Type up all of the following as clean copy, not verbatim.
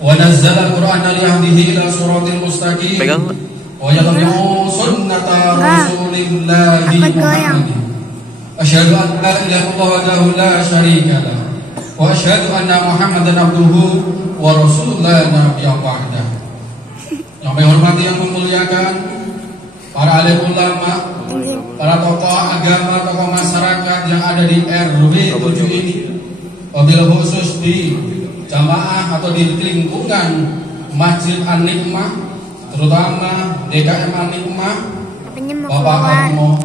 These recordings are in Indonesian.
wa nazzala al-Qur'ana liyahdihi ila siratil mustaqim wa yattabi'u sunnata rasulillahi Muhammadin. Asyhadu an la ilaha illallah wahdahu la syarika lah wa asyhadu anna Muhammadan abduhu wa rasuluhu la nabiyya ba'dah. Yang kami hormati, yang memuliakan para alim ulama, para tokoh agama, tokoh masyarakat yang ada di RW 7 ini, wabil khusus di jamaah atau di lingkungan Masjid An-Nikmah, terutama DKM An-Nikmah, Bapak Amo,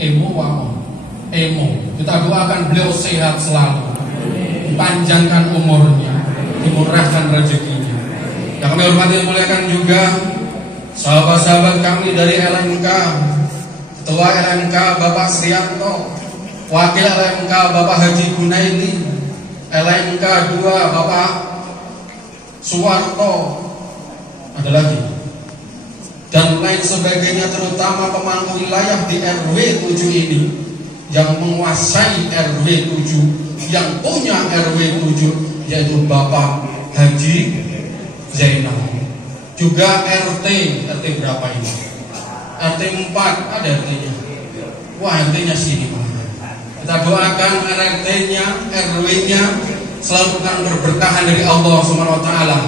Emo, kita doakan beliau sehat selalu, panjangkan umurnya, dimurahkan rezekinya. Yang kami hormati dan muliakan juga sahabat-sahabat kami dari LMK, Ketua LMK Bapak Srianto, Wakil LMK Bapak Haji Gunaini, LMK 2 Bapak Suwarto, ada lagi, dan lain sebagainya, terutama pemangku wilayah di RW 7 ini yang menguasai RW 7, yang punya RW 7, yaitu Bapak Haji Zainal. Juga RT berapa ini? RT 4 ada RT-nya. Wah, RT-nya sini Pak. Kita doakan RT-nya, RW-nya selalu akan berberkahan dari Allah Subhanahu wa taala.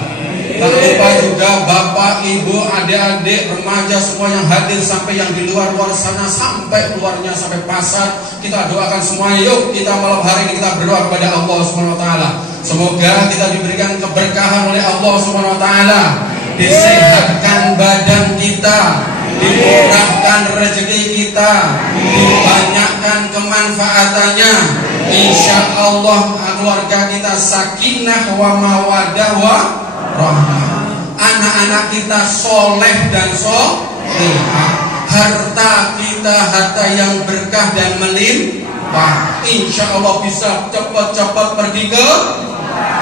Tak lupa juga Bapak, Ibu, adik-adik, remaja semua yang hadir sampai yang di luar sana, sampai luarnya sampai pasar. Kita doakan semua. Yuk kita malam hari ini kita berdoa kepada Allah Subhanahu wa taala. Semoga kita diberikan keberkahan oleh Allah Subhanahu wa taala, disehatkan badan kita, dimurahkan rezeki kita, dibanyakkan kemanfaatannya. Insya Allah keluarga kita sakinah wa mawadah wa rahmah, anak-anak kita soleh dan solehah, harta kita harta yang berkah dan melimpah. Insya Allah bisa cepat-cepat pergi ke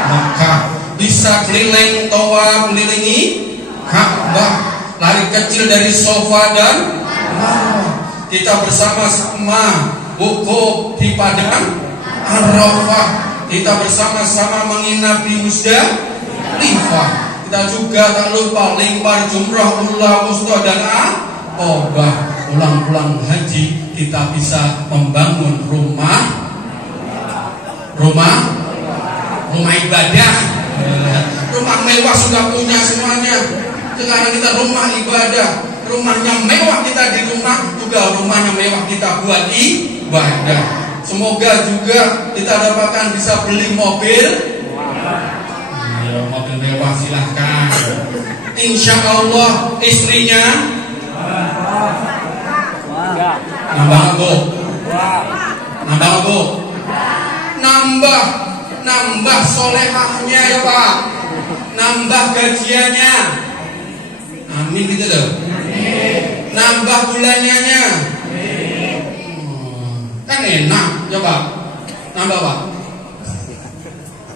Makkah, bisa keliling tawaf mengelilingi Ka'bah, lari kecil dari Sofa dan Marwah. Kita bersama-sama wukuf di padang Arafah, kita bersama-sama menginap di Musdalifah. Kita juga tak lupa lempar jumrah ula wusta dan Aqabah. Pulang-pulang haji kita bisa membangun rumah ibadah. Rumah mewah sudah punya semuanya. Sekarang kita rumah ibadah, rumahnya mewah, kita di rumah juga rumahnya mewah kita buat ibadah. Semoga juga kita dapatkan bisa beli mobil. Ya, mobil mewah silahkan. Insya Allah istrinya nambah solehahnya ya Pak, nambah gajiannya, amin gitu loh, nambah bulannya, kan enak ya Pak, nambah Pak.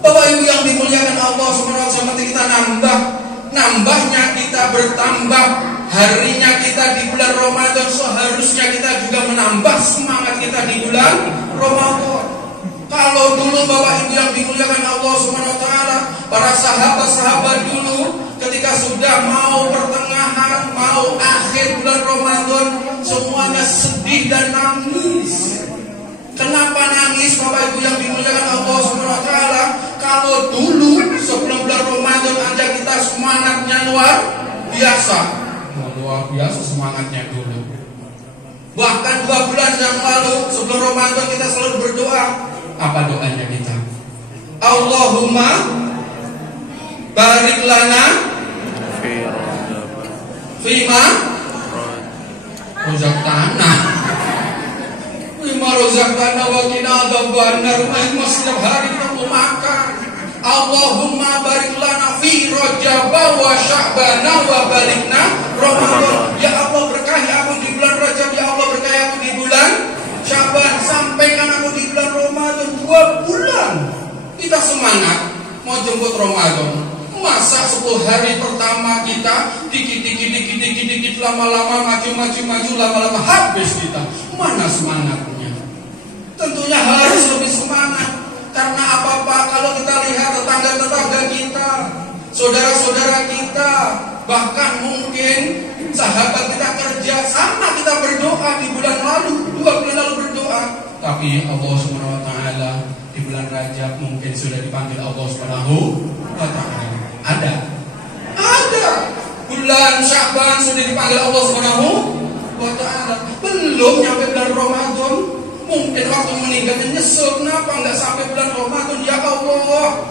Bapak Ibu yang dimuliakan Allah Subhanahu wa taala, kita nambahnya kita bertambah, harinya kita di bulan Ramadan, seharusnya kita juga menambah semangat kita di bulan Ramadan. Kalau dulu Bapak Ibu yang dimuliakan Allah Subhanahu wa taala, para sahabat-sahabat dulu ketika sudah mau pertengahan, mau akhir bulan Ramadan, semuanya sedih dan nangis. Kenapa nangis Bapak Ibu yang dimuliakan Allah Subhanahu wa taala? Kalau dulu sebelum bulan Ramadan aja kita semangatnya luar biasa semangatnya dulu. Bahkan 2 bulan yang lalu sebelum Ramadan kita selalu berdoa. Apa doanya kita? Allahumma barik lana fima rozaqtana wa qina adzabannar. Setiap hari kita mau makan. Allahumma barik lana fi Rajab wa Sya'ban wa balikna Ramadan. Ya Allah berkahi aku di bulan Rajab, ya Allah berkahi aku di bulan Sya'ban, sampaikan aku di bulan Ramadan. 2 bulan kita semangat mau jemput Ramadan. Masa 10 hari pertama kita dikit lama-lama maju lama-lama habis kita. Mana semangatnya? Tentunya harus lebih semangat. Karena apa-apa kalau kita lihat tetangga-tetangga kita saudara-saudara kita, bahkan mungkin sahabat kita kerja sama, kita berdoa di bulan lalu, 2 bulan lalu berdoa, tapi Allah Subhanahu wa taala di bulan Rajab mungkin sudah dipanggil Allah Subhanahu wa taala. Ada bulan Sya'ban sudah dipanggil Allah Subhanahu wa taala. Belum nyampe bulan Ramadan, mungkin waktu meninggalnya nyesel, kenapa nggak sampai bulan Ramadan ya Allah.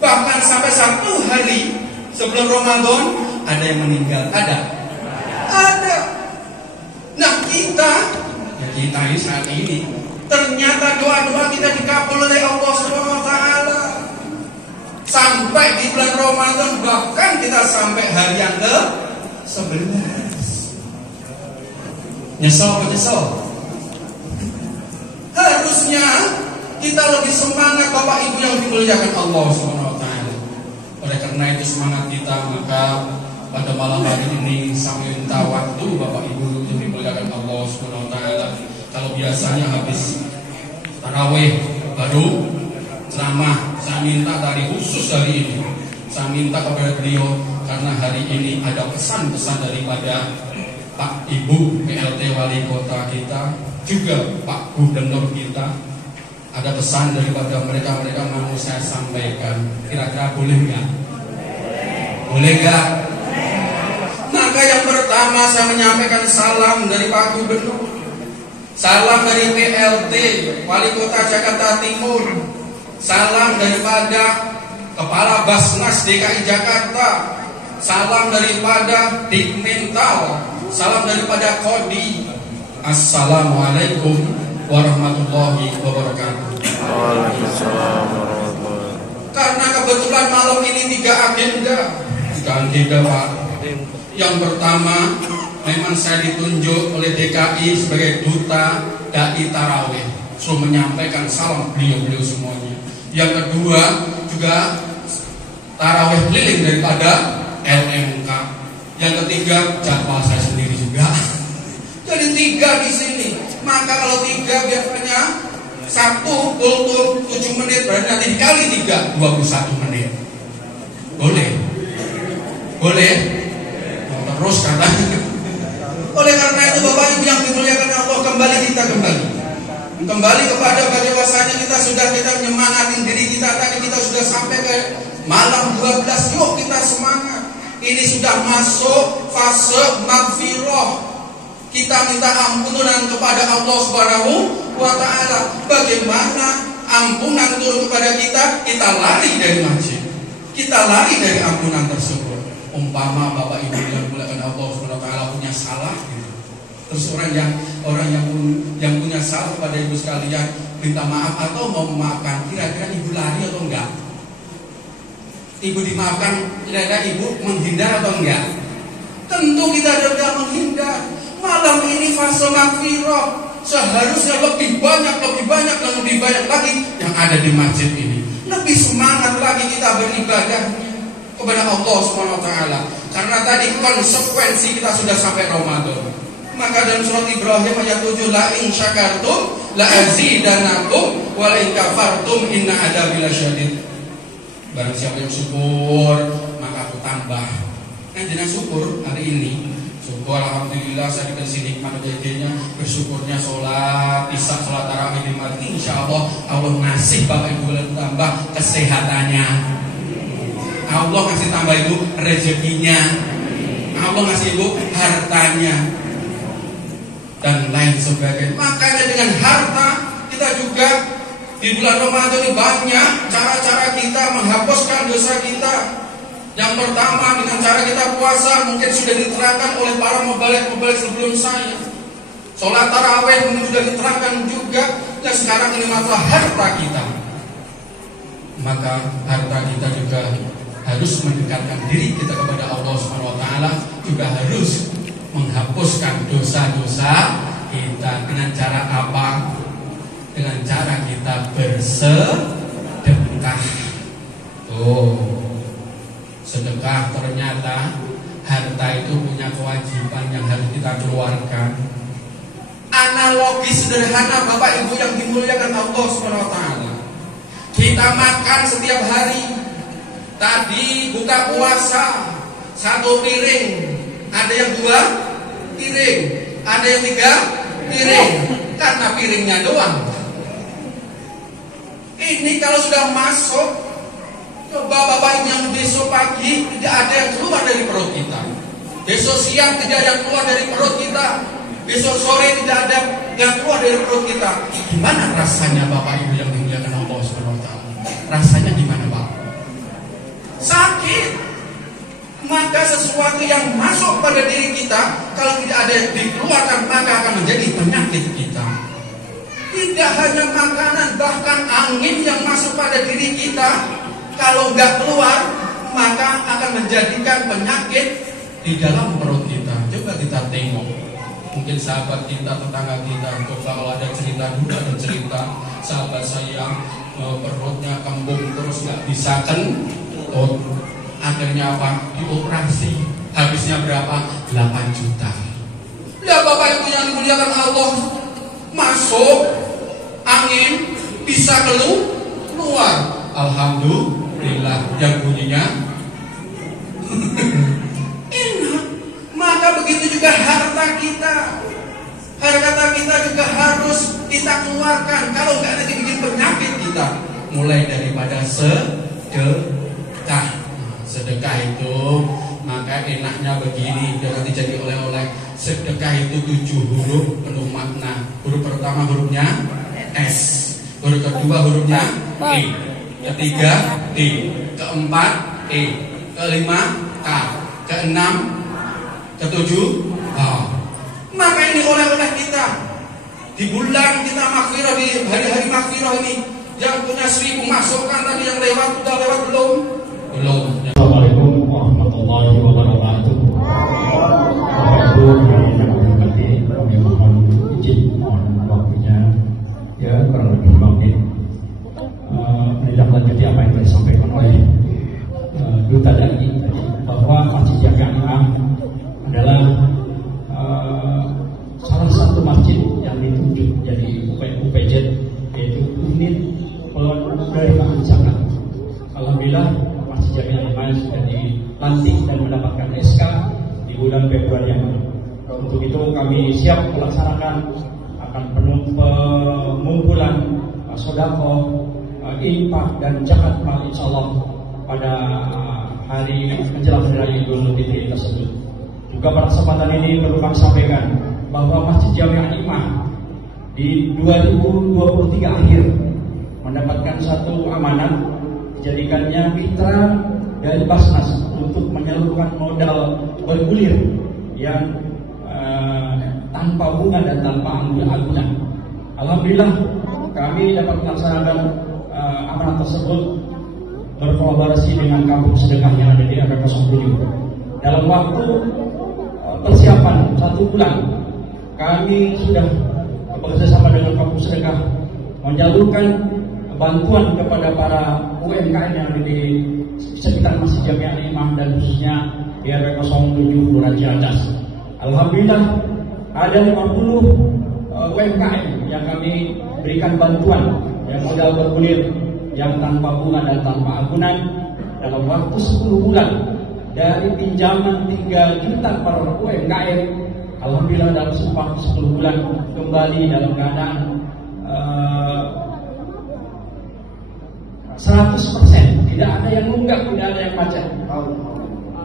Bahkan sampai 1 hari sebelum Ramadan ada yang meninggal. Ada. Nah kita ini saat ini ternyata doa-doa kita dikabul oleh Allah Subhanahu wa taala. Sampai di bulan Ramadan, bahkan kita sampai hari yang ke-11. Nyesel? Harusnya kita lebih semangat Bapak Ibu yang dimuliakan Allah Subhanahu wa taala. Oleh karena itu semangat kita, maka pada malam hari ini sambil minta waktu Bapak Ibu yang dimuliakan Allah Subhanahu wa taala. Kalau biasanya habis tarawih baru ceramah, saya minta khusus dari ini, saya minta kepada beliau karena hari ini ada pesan-pesan daripada Pak Ibu PLT Wali Kota kita, juga Pak Gubernur kita, ada pesan daripada mereka mau saya sampaikan. Kira-kira boleh nggak? Boleh nggak? Maka yang pertama saya menyampaikan salam dari Pak Gubernur, salam dari PLT Wali Kota Jakarta Timur, salam daripada Kepala Basnas DKI Jakarta, salam daripada Dikmental, salam daripada Kodi. Assalamualaikum warahmatullahi wabarakatuh. Waalaikumsalam warahmatullahi wabarakatuh. Karena kebetulan malam ini 3 agenda Pak. Yang pertama, memang saya ditunjuk oleh DKI sebagai duta Dai Tarawih, suruh menyampaikan salam beliau semuanya. Yang kedua juga tarawih keliling daripada LMK. Yang ketiga jadwal saya sendiri juga. Jadi 3 di sini. Maka kalau 3 biasanya 1 kultum 7 menit, berarti nanti dikali 3 21 menit. Boleh? Terus kata. Oleh karena itu Bapak Ibu yang dimuliakan Allah, kembali kepada bahwasanya kita menyemangatin diri kita. Tadi kita sudah sampai ke malam 12. Yuk kita semangat. Ini sudah masuk fase maghfirah. Kita minta ampunan kepada Allah Subhanahu wa taala. Bagaimana ampunan turun kepada kita? Kita lari dari masjid. Kita lari dari ampunan tersebut. Umpama Bapak Ibu yang dimuliakan Allah Subhanahu wa taala punya salah gitu. Terus orang yang punya salah pada ibu sekalian minta maaf atau mau memaafkan, kira-kira ibu lari atau enggak? Ibu dimaafkan, kira-kira ibu menghindar atau enggak? Tentu kita tidak menghindar. Malam ini fase maghfirah, seharusnya lebih banyak lagi yang ada di masjid ini. Lebih semangat lagi kita beribadah kepada Allah Subhanahu wa taala. Karena tadi konsekuensi kita sudah sampai Ramadan. Maka dalam surat Ibrahim ayat 7, la in syakartum la azidanakum wa la in kafartum inna adzabi lasyadid. Barang siapa yang syukur, maka aku tambah. Jangan syukur hari ini. Syukur alhamdulillah saya dikasih nikmat rezekinya, bersyukurnya sholat isya, sholat tarawih di masjid. Insyaallah Allah ngasih Bapak Ibu tambah kesehatannya. Allah ngasih tambah Ibu rezekinya. Allah ngasih Ibu hartanya dan lain sebagainya. Makanya dengan harta kita juga di bulan Ramadan ini banyak cara-cara kita menghapuskan dosa kita. Yang pertama dengan cara kita puasa, mungkin sudah diterangkan oleh para mubalik sebelum saya. Sholat tarawih mungkin sudah diterangkan juga. Dan sekarang ini masalah harta kita. Maka harta kita juga harus mendekatkan diri kita kepada Allah Subhanahu wa taala, juga harus menghapuskan dosa-dosa kita. Dengan cara apa? Dengan cara kita bersedekah. Sedekah ternyata harta itu punya kewajiban yang harus kita keluarkan. Analogi sederhana Bapak Ibu yang dimuliakan Allah Subhanahu wa taala. Kita makan setiap hari. Tadi buka puasa 1 piring, ada yang 2 piring, ada yang 3 piring, karena piringnya doang. Ini kalau sudah masuk, coba Bapak Ibu yang besok pagi tidak ada yang keluar dari perut kita, besok siang tidak ada yang keluar dari perut kita, besok sore tidak ada yang keluar dari perut kita. Gimana rasanya Bapak Ibu yang dimuliakan Allah Subhanahu wa taala? Rasanya gimana, Pak? Sakit. Maka sesuatu yang masuk pada diri kita, kalau tidak ada yang dikeluarkan, maka akan menjadi penyakit kita. Tidak hanya makanan, bahkan angin yang masuk pada diri kita, kalau nggak keluar, maka akan menjadikan penyakit di dalam perut kita. Coba kita tengok, mungkin sahabat kita, tetangga kita, coba kalau ada cerita, dulu ada cerita sahabat saya perutnya kembung terus nggak bisa kentut, akhirnya apa? Dioperasi, habisnya berapa? 8 juta. Ya Bapak Ibu yang dimuliakan Allah, masuk angin bisa keluar, alhamdulillah, yang bunyinya enak. Maka begitu juga harta kita juga harus kita keluarkan. Kalau nggak ada dibikin penyakit kita, mulai daripada sedekah. Sedekah itu maka enaknya begini, biar nanti jadi oleh-oleh. Sedekah itu 7 huruf penuh makna. Huruf pertama hurufnya S, huruf kedua hurufnya E, ketiga D, keempat E, kelima K, keenam, ketujuh H. Maka ini oleh-oleh kita di bulan kita maghfirah, di hari-hari maghfirah ini. Yang punya 1000 masukkan, tadi yang lewat udah lewat belum? Belum. Assalamualaikum warahmatullahi wabarakatuh. Bapak Ibu yang dirahmati, kami mohon izin, mohon waktunya ya kurang lebih 5 menit menindaklanjuti apa yang telah disampaikan oleh Duta tadi, bahwa Masjid Jami Al-Imam adalah salah satu masjid yang ditunjuk jadi UPJ, yaitu unit penerimaan zakat. Alhamdulillah Masjid Jami Al-Imam sudah dilantik dan mendapatkan SK di bulan Februari yang lalu. Untuk itu kami siap melaksanakan akan penuh pengumpulan sedekah, infak dan zakat insyaallah pada hari menjelang hari Idul Fitri tersebut. Juga pada kesempatan ini perlu kami sampaikan bahwa Masjid Jami Al-Imam di 2023 akhir mendapatkan satu amanat, dijadikannya mitra dari Basnas untuk menyalurkan modal bergulir yang tanpa bunga dan tanpa agunan. Alhamdulillah kami dapat melaksanakan amanat tersebut berkolaborasi dengan kampung sedekah yang ada di RW 07. Dalam waktu persiapan 1 bulan, kami sudah bekerjasama dengan kampung sedekah menyalurkan bantuan kepada para UMKM yang ada di sekitar Masjid Jami Al-Imam dan khususnya di RW 07 Kelurahan Ciadas. Alhamdulillah ada 50 UMKM yang kami berikan bantuan yang modal bergulir yang tanpa bunga dan tanpa agunan dalam waktu 10 bulan dari pinjaman 3 juta per UMKM. Alhamdulillah dalam waktu 10 bulan kembali dalam keadaan 100%, tidak ada yang nunggak, tidak ada yang macet.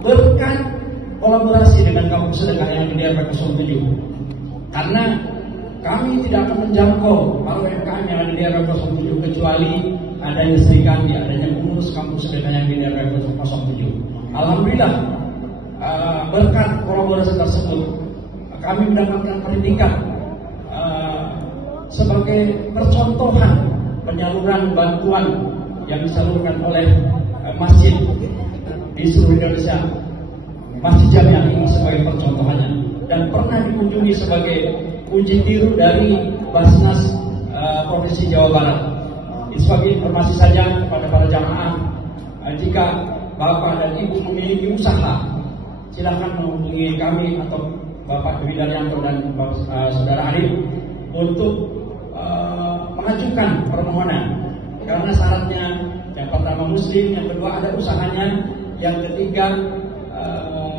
Berkat kolaborasi dengan kampung sedekah yang di RW 07, karena kami tidak akan menjangkau para UMKM yang ada di RW 07 kecuali adanya Sri Kandi, adanya pengurus kampung sedekah yang di RW 07. Alhamdulillah berkat kolaborasi tersebut kami mendapatkan predikat sebagai percontohan penyaluran bantuan yang disalurkan oleh masjid di seluruh Indonesia. Masjid Jami Al-Imam sebagai percontohannya dan pernah dikunjungi sebagai uji tiru dari Basnas Provinsi Jawa Barat. Sebagai informasi saja kepada para jamaah, jika Bapak dan Ibu memiliki usaha, silakan menghubungi kami atau Bapak Dwi Daryanto dan Saudara Arif untuk mengajukan permohonan, karena syaratnya Yang pertama muslim, yang kedua ada usahanya, yang ketiga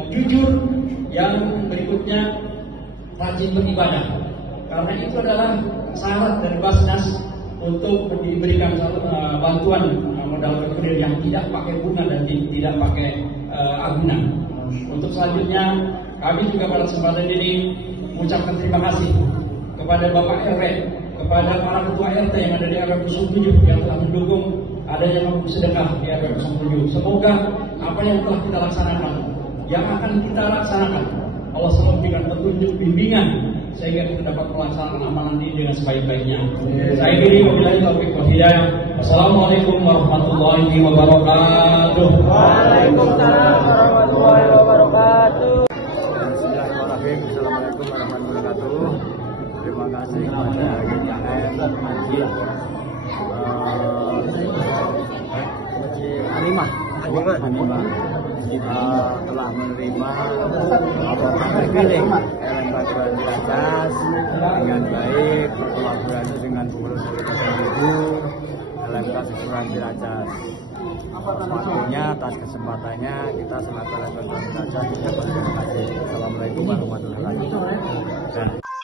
jujur, yang berikutnya rajin beribadah. Karena itu adalah syarat dari Basnas untuk diberikan bantuan modal kredit yang tidak pakai bunga dan tidak pakai agunan. Untuk selanjutnya kami juga pada kesempatan ini mengucapkan terima kasih kepada Bapak RW, kepada para ketua RT yang ada di RW 07 yang telah mendukung adanya mampu sedekah di RW 07. Semoga apa yang telah kita laksanakan, yang akan kita laksanakan, Allah selalu memberikan petunjuk bimbingan sehingga kita dapat melaksanakan amalan ini dengan sebaik-baiknya. Saya kiri wabillahi taufiq wal hidayah. Wassalamualaikum warahmatullahi wabarakatuh. Waalaikumsalam warahmatullahi wabarakatuh. Bismillahirrahmanirrahim. Assalamualaikum warahmatullahi wabarakatuh. Terima kasih kepada GKM Masjid Alimah telah menerima terpilih LM Baturan Ciracas dengan baik, berkolaborasi dengan pengurus Ibu LMK Baturan Ciracas. Waktunya atas kesempatannya kita sangat berterima kasih. Assalamualaikum warahmatullahi wabarakatuh.